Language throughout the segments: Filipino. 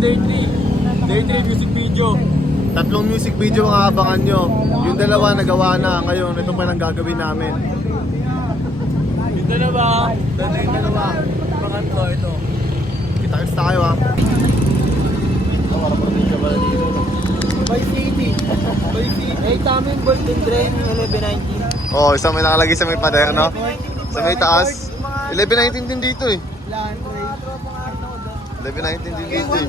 day 3. Day 3 music video. Tatlong music video ang aabangan nyo. Yung dalawa nagawa na. Ngayon, ito pa lang gagawin namin. Yung dalawa. Yung dalawa. Abangan ko ito. Kita-kits tayo ha. By City. By City. Eh, taming Golden Drain, 1119. Oh, isang may nakalagay sa may pader, no? Sa may taas. 1119 din dito eh. 1119 din dito eh.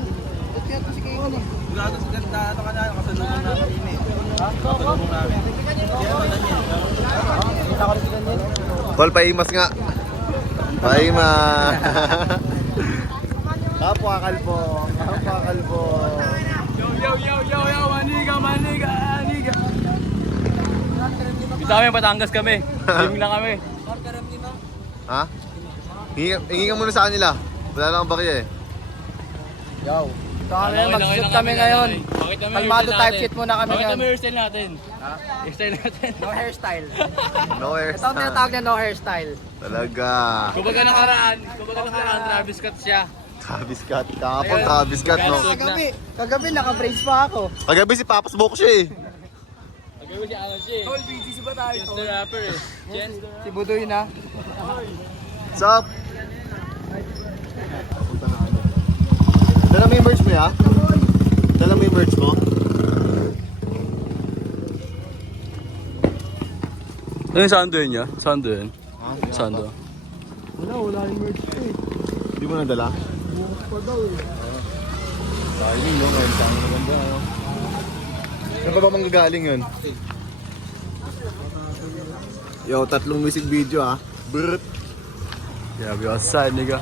Sigurado sa ganda. Ito ka na. Nakasalubong namin yun eh. Nakasalubong namin. Tol, paimas nga. Paimas. Kapwa-kalbo. Kapwa-kalbo. Yo, maniga. Kita kami, Batangas kami. Gym lang kami. Ha? Hingi ka muna sa kanila. Wala lang ang bakya eh. Yo. Ito kami, mag-shoot kami ngayon. Kalmado type shit muna kami ngayon. ngayon. Bakit yung hairstyle natin? Ha? Hairstyle natin. No hairstyle. No Ito ang hairstyle. tinatawag na no hairstyle. Talaga. Kumbaga nakaraan, Travis Scott siya. Travis Scott. Kahapon Travis Scott, no? Kagabi naka-brace pa ako. Kagabi si Papas Bok siya eh. Nagawin si ano siya eh. Tol, busy ba tayo? Chance the rapper eh. Chance. Si Budoy na. What's up? Dala mo yung merch mo ya? Dala mo yung merch mo? Ano yung sando yun niya? Sando yun? Sando. Wala yung merch ko eh. Hindi mo nadala? Bukas pa daw eh. Galing no, ngayon saan maganda ano? Saan pa ba manggagaling yun? Yo, tatlong music video ah. Brrrt. Yeah, we outside nigga.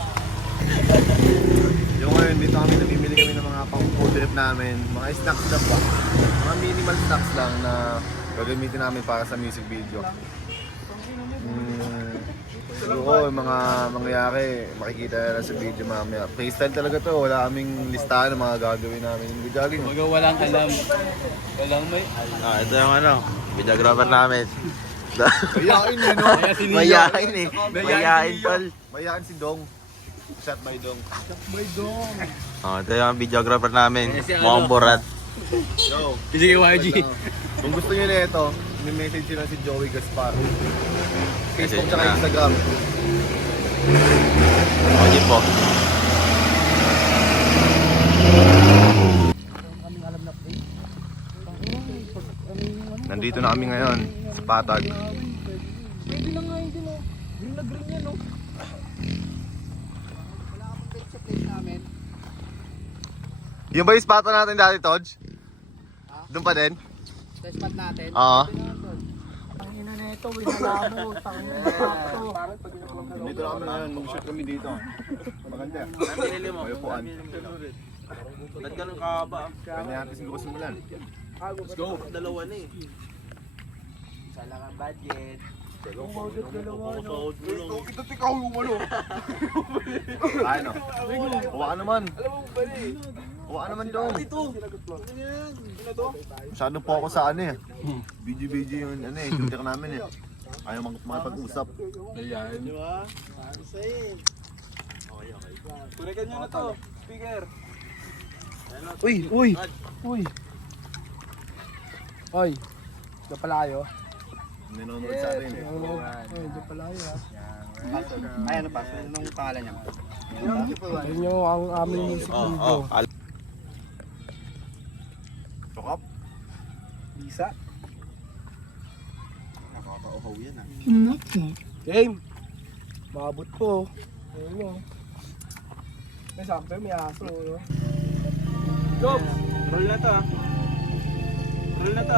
Yung ngayon, dito kami namimili kami ng mga pang food trip namin. Mga snacks lang ba? Mga minimal snacks lang na gagamitin namin para sa music video. Siguro yung mga mangyayari, makikita na lang sa video mamaya. Freestyle talaga to, wala kaming listahan ng mga gagawin namin. Hindi galing. Kumbaga walang alam. Walang may... Ito yung ano, videographer namin. Mayain eh, no? Mayain eh. Mayain, tol. Mayain si Dong. Shot by Dong. Ito yung videographer namin, Yes, yung mukhang ano. borat. Yo. Sige, YG. Kung gusto nyo na ito, may message nyo lang si Joey Gaspar. Facebook Message tsaka na. Instagram. Okay po. Nandito na kami ngayon sa Patag. Pwede lang nga yun din oh. Green na green yan oh. Wala ka pang pwede sa place namin. Yung ba yung spot natin dati, Todge? Doon pa din? Sa spot natin. Oo. Tangina na ito, winala mo. Tangina na ito. Dito na kami ngayon, mag-shoot kami dito. Maganda. May upuan. Ba't ganun kahaba? Kanya natin siguro simulan. Let's go. Dalawa na eh. Sala kang budget. Ito tikaw yung ano. Ano? Huwag ka naman. Huwag ka naman doon. Masyado po ako sa ano eh. Video yung ano eh, shooter namin eh. Ayaw makipag-usap. Ayan. Kurikan nyo na to, speaker. Uy! Oy! Ito pala kayo. Nanonood sa atin eh. Oy, ito pala kayo ha. Ay, ano pa? Anong pangalan niya? Ito nyo ang aming music video. Sokap? Bisa. Nakakauhaw yan ah. Game! Maabot po. Ayun o. May sample, may aso. No? Go! Roll na to ah. Roll na to.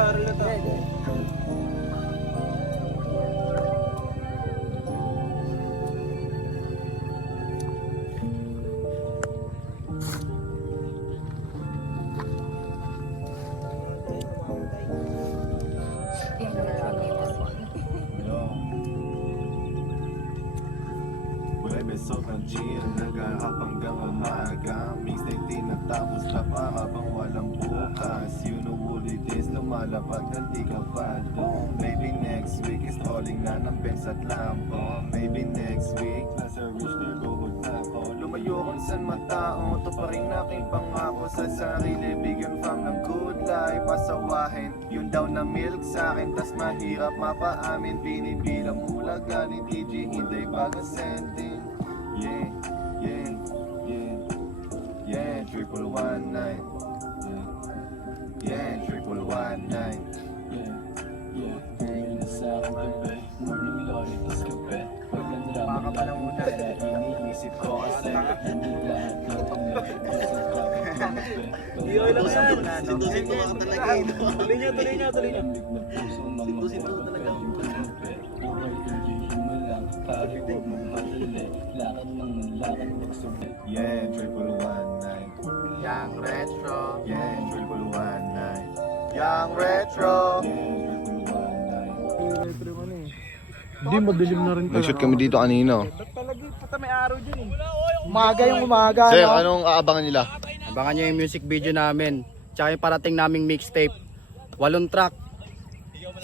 Wala may sobrang chill, nag-ahapanggang umaga. Mixtape din natapos na pa habang walang bukas. You know what it is, lumalapag ng di ka fado. Maybe next week is calling na ng Benz at Lambo. Maybe next week, nasa rich neighborhood na ako. Lumayo kung saan matao, to pa rin na aking pangako sa sarili, bigyan fam ng good life. Pasawahin, yun daw na milk sa'kin, tas mahirap mapaamin. Binibilang bulaga ni TG, hindi pag-ascending. Yeah, yeah, yeah, yeah, 1119. Yeah, 1119. Baka pa lang muna. Iniisip ko kasi hindi lahat ng Iyo lang yan. Sinto-sinto ka talaga eh. Tuloy niya. Sinto-sinto talaga. Yeah, 1119. Young Retro. Yeah, 1119. Young Retro. Hindi, madilim na rin. Nag-shoot kami dito kanino. Ba't talaga puta may araw dyan eh. Umaga yung umaga. Sir, no? anong aabangan nila? Abangan nyo yung music video namin. Tsaka yung parating naming mixtape. 8 track.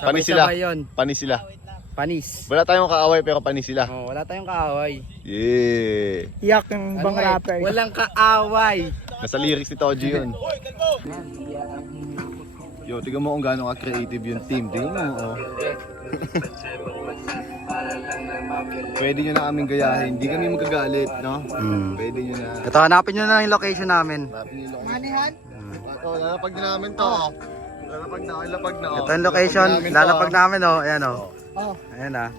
Panis sila. Sabay-sabay yun. Panis sila. Panis. Wala tayong kaaway pero panis sila. Oh, wala tayong kaaway. Yeah. Iyak yung Ano nga eh, walang kaaway. Nasa lyrics ni Toji yun. Yo, tignan mo kung gaano ka-creative yung team. Tignan mo, oh. Pwede nyo na kaming gayahin. Hindi kami magagalit, no? Pwede nyo na. Ito, hanapin nyo na yung location namin. Hanapin nyo yung Manihan? Ito, lalapag na namin to. Lalapag na, oh. Ito yung location. Lalapag namin, oh. Ayan, oh. Oh. Ayan, ah.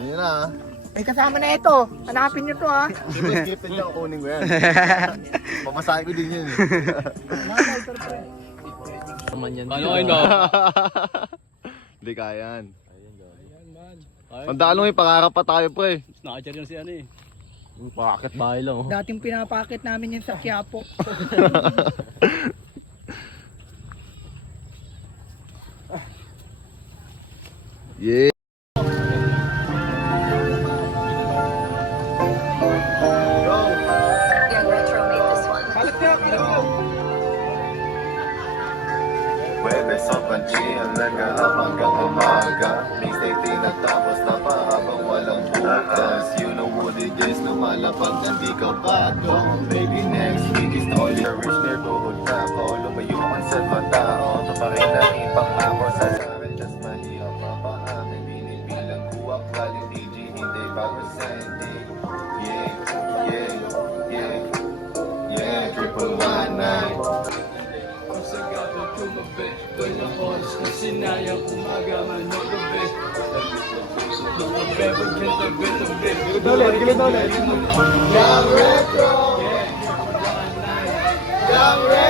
Ayun na, ah. May kasama na ito. Hanapin nyo to ha. Ito, scripted niya, kukunin ko yan. Papasahin ko din yun, eh. Ano kayo no? Hindi kayan. Tandaan mo, may pangarap pa tayo, pre. Naka-chair yun si ano eh. Bakit bahay lang, oh. Dating pinapakit namin yan sa Quiapo. Yeah. Young Retro made this one. Webes sa panchihan, nag-ahabang hanggang umaga. Mixtape tinatapos na pa habang walang bukas. You know what it is, lumalapag na di ka bago. Baby, next week is only a rich neighborhood taco. Lumayo man sa matao, ito pa rin ang ipangako sa akin. Just mahirap mapaamin, binibilang kuwak, galing DG, hindi pa presenting. Yeah, yeah, yeah, yeah, 1119. Young Retro! Young Retro!